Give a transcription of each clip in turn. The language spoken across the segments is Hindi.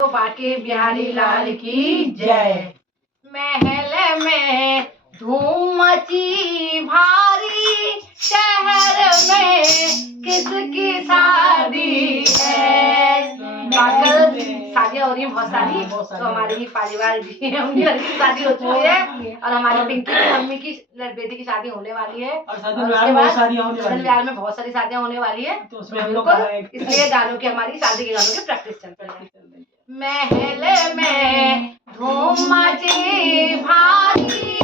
तो बाके बिहारी लाल की जय। महल में धूम मची भारी, शहर में किसकी शादी है। शादियाँ हो रही है बहुत सारी, तो हमारी परिवार की शादी हो चुकी है और हमारी पिंकी की मम्मी की बेटी की शादी होने वाली है और उसके बाद बिहार में बहुत सारी शादियाँ होने वाली है। तो इसलिए गानों की हमारी शादी के गानों की प्रैक्टिस चल रही है। महल में धूम मची भारी,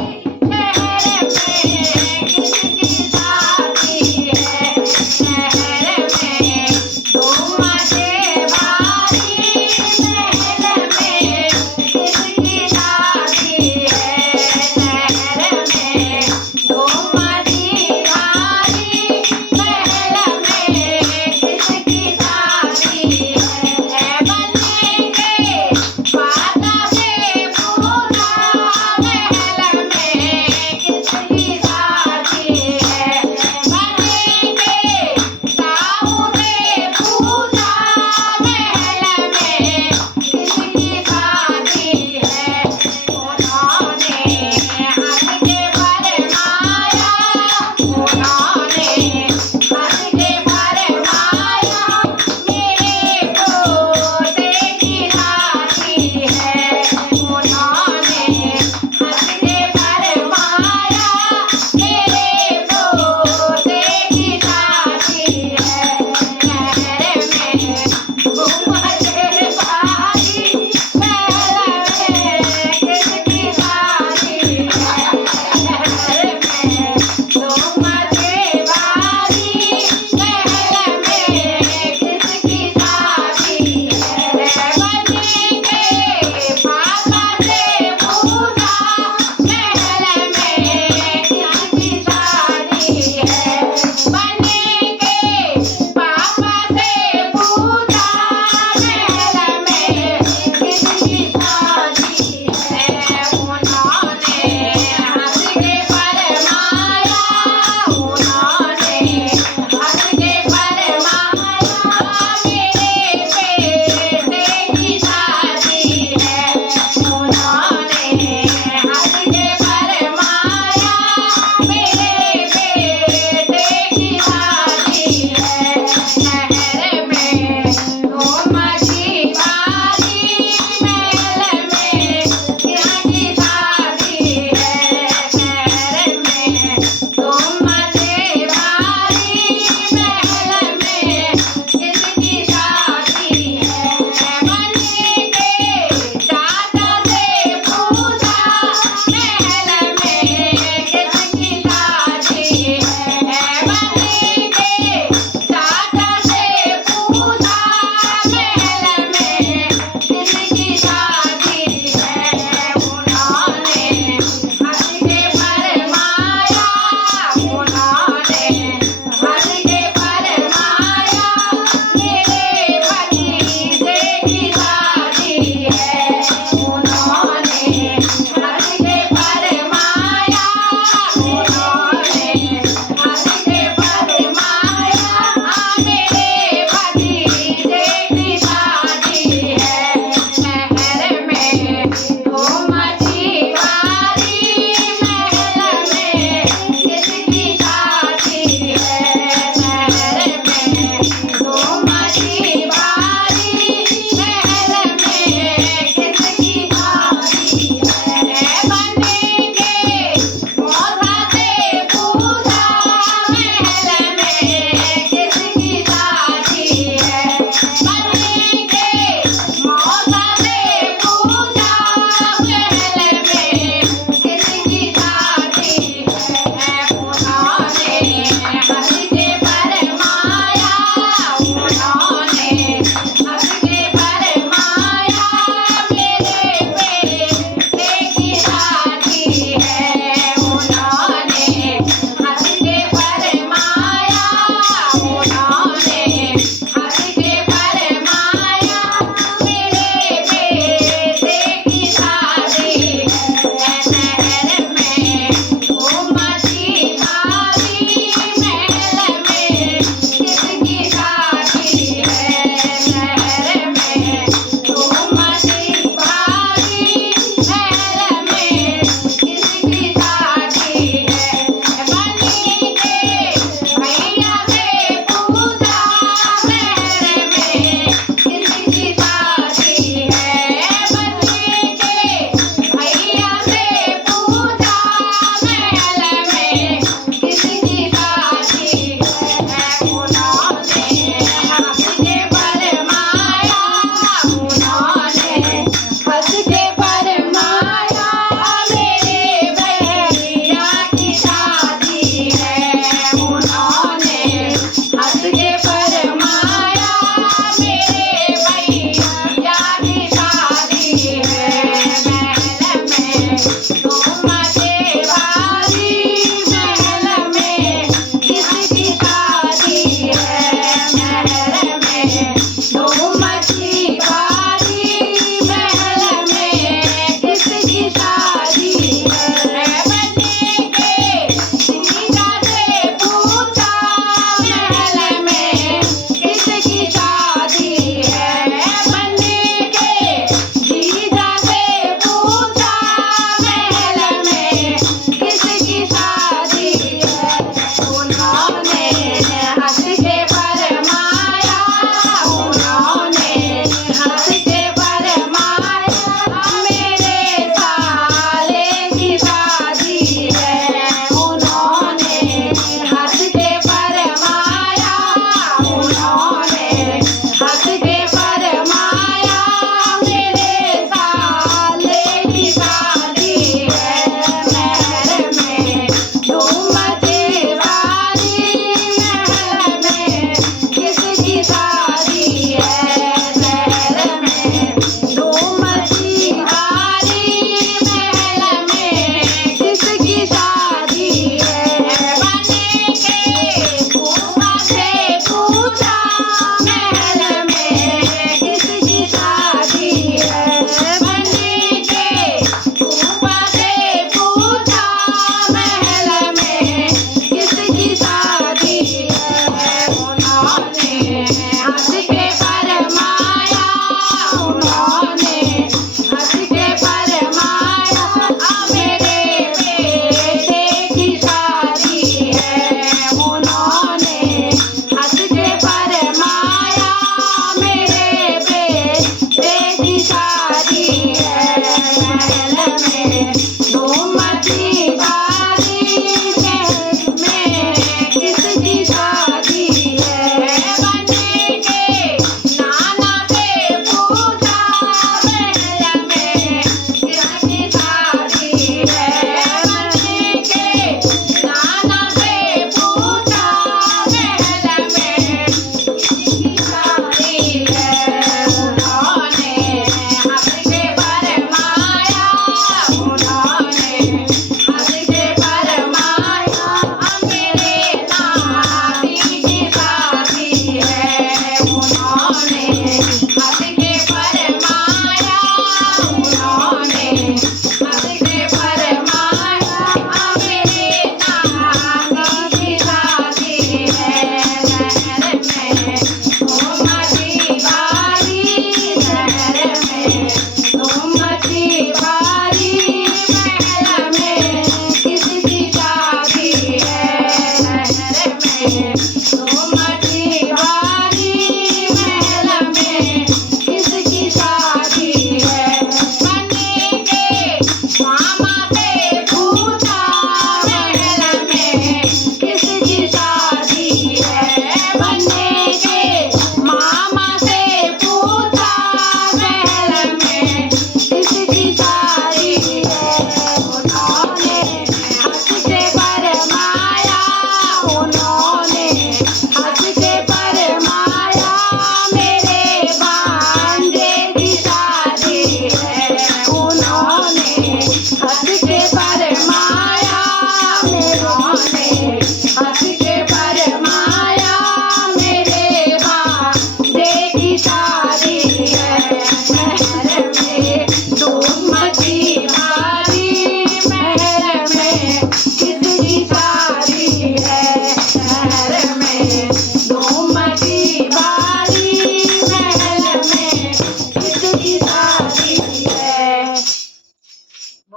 शहर में किसकी शादी है। शहर में धूम मची भारी, महल में किसकी शादी है। शहर में धूम मची भारी, महल में किसकी शादी है। बनेंगे बादा से पूरा, महल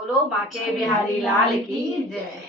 बोलो बांके बिहारी लाल की जय।